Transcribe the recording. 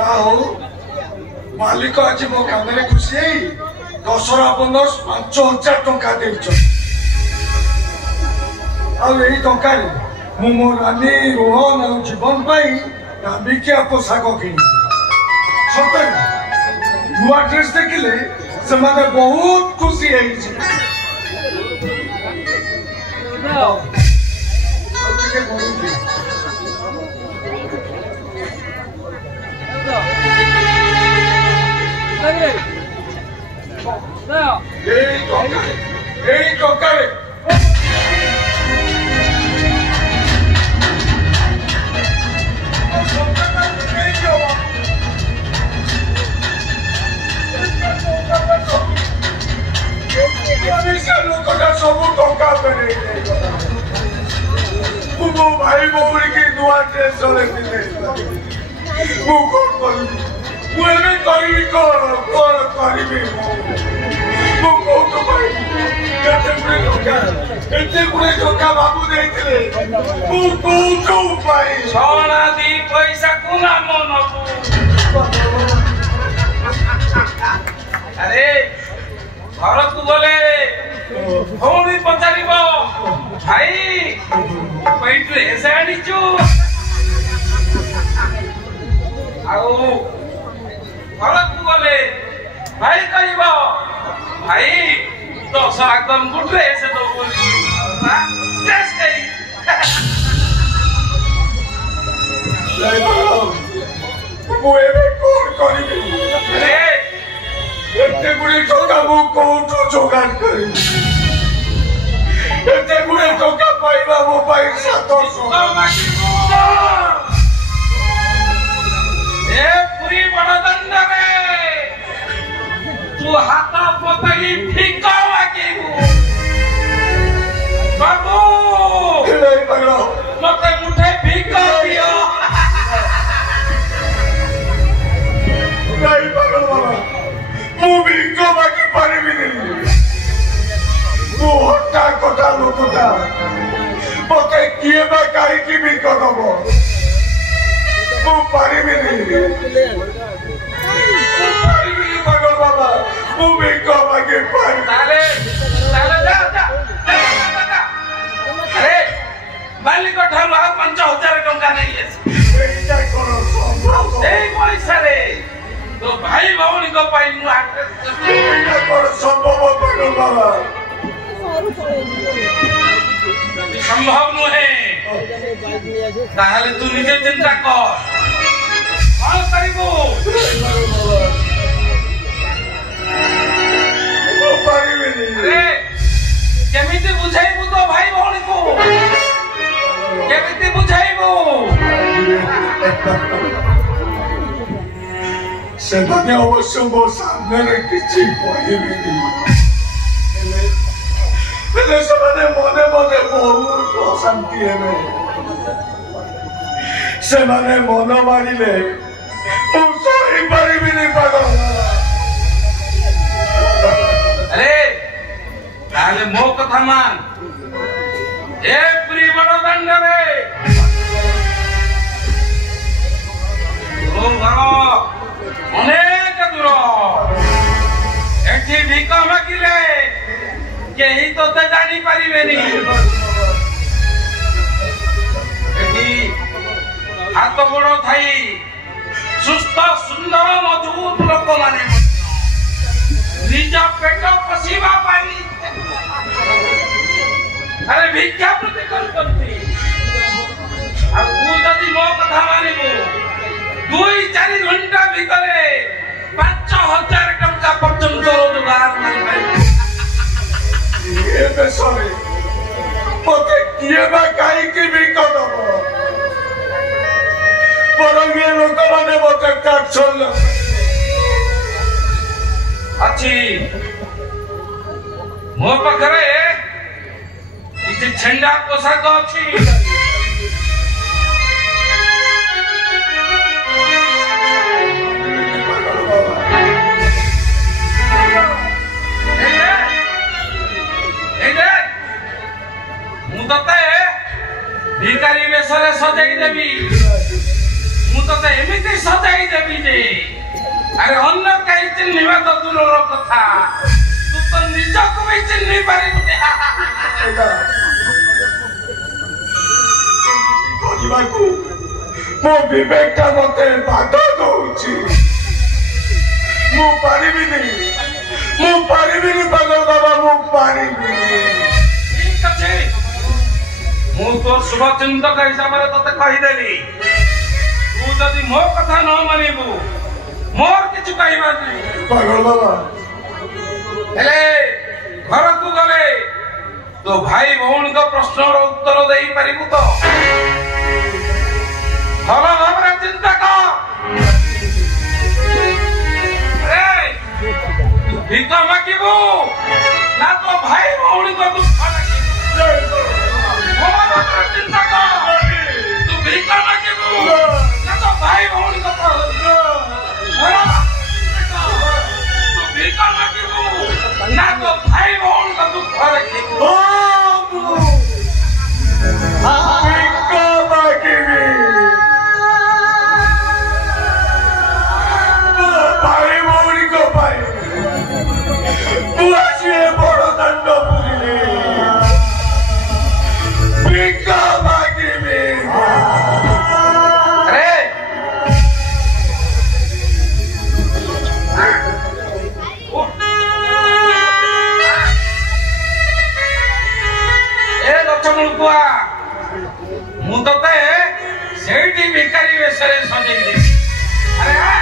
जहा हो मालिक आज मो कान खुशी दशहरा बोनस 5,000 टंका टंका मु मो रानी रोहन और जीवन पाई दामिकिया पोशाक किणी सतरे नुआ ड्रेस देखिले से माने बहुत खुशी सब टंका मो भाई भौरी की नुआ ड्रेस चले बाबू सोना दी पैसा कुना मन अरे घर को बोले भौरी पचार भाई पैंट ऐसे आनीचु घर को बोले भाई कह भाई दस आगम गुटे ऐसे तो एते गुड़े टंका मु कोठो जोगाड़ करी एते गुड़े टंका पाइबा मो पाई 700 ए पूरी बड़दंड रे तू हाथ पतई फिका लागिबू बाबू नहीं पगड़ो मते मुठे फिका दियो नहीं पगड़ो बाबा मु भी बाकी पानी भी नहीं मु हट्टा कटा लोकटा मते किए बा काई की भी करबो मु पानी भी नहीं पानी भी पगड़ बाबा मु भी बाकी पानी ताले जा अरे मालिक ठारू आ 5,000 टंका नहीं है एटा करो संभव ए पैसा रे तो भाई भौनी को पाई नु एटा करो संभव पगड़ बाबा संभव नुहे ताहले तू निजे चिंता कर कौन करिबो मु पानी भी नहीं रे केमिति बुझाइबू तो भाई भौनी को केमिति बुझाइबू से माने अवश्य मो सामने रे किछि कहबी हेले से माने मने मने बहुत अशांति हेबे से माने मन मारिले मु सही परिबी नहीं पागल अरे ताले मो कथा मान ए पूरी बड़दंड रे ओ घरो अनेक दूर एठी भिक मागिले केही तो ते जानी परिबेनी एठी हाथ गोड़ थाई सुस्थ सुंदर मजबूत लोक माने निज पेट पशिबा पाई अरे भिक्षा प्रति करती आ तू जदि मो कथा मानिबो 2-4 घंटा भितरे 5,000 टंका पर्यंत रोजगार मानि पाई ये बेसरे मते किए बा काई की भी करबो परंगे लोक माने मते काछल अच्छी मो पाखरे किछि छेंडा पोशाक अछि भिकारी बेसरे सजाई देवी मु तो एमती सजाई देवी जे अरे अन्न कहीं चिन्हिबा तो दूर कथा तू तो निजक भी चिन्हि पारि मो विवेकटा मते बाधा दउछि मु पारिबिनी पागल बाबा मु पारिबिनी ठीक अछि मु तो शुभ चिंतक हिसाब रे तते कहि देली तू जदी मो कथा न मानिबू मोर किछु कहबा नहीं पागल बाबा हेले घर को गले तो भाई भौणी को प्रश्न रो उत्तर देई पारिबू तो भला भाबरे चिंता कर भीख मागिबू ना तो भाई भौणी को दुख लागिबू भला चिंता कर तू भीख मागिबू ना तो भाई भौणी को भला तू भीख मागिबू ना तो भाई भौणी को दुख लागिबू भिखारी वेशरे सजई दे अरे